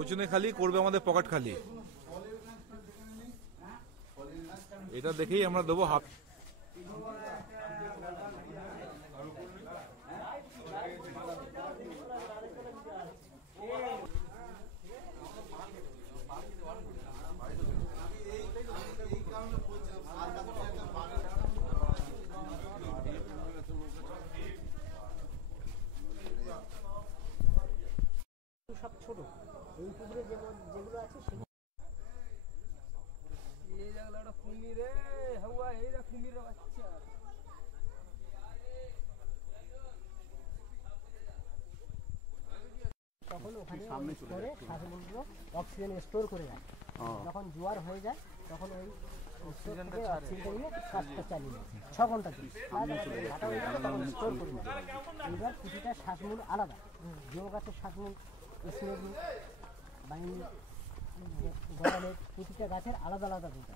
ওজনে খালি করবে আমাদের পকেট খালি। এটা দেখেই আমরা দেবো হাফ। সব ছোট এই পুকুরে যেগুলো আছে এই জায়গাটা কুমিরে হাওয়া এইটা কুমিরের বাচ্চা। তখন ওখানে করে শ্বাসমূলগুলো অক্সিজেন স্টোর করে রাখে। যখন জোয়ার হয়ে যায় তখন ওই অক্সিজেনটা নিয়ে শ্বাসটা চালিয়ে নেয় 6 ঘন্টা ধরে। তখন স্টোর করে নেয়। এবার প্রতিটা শ্বাসমূল আলাদা। যে গাছের শ্বাসমূল স্নেক বাইন গড়ালের প্রতিটা গাছের আলাদা আলাদা দুটা।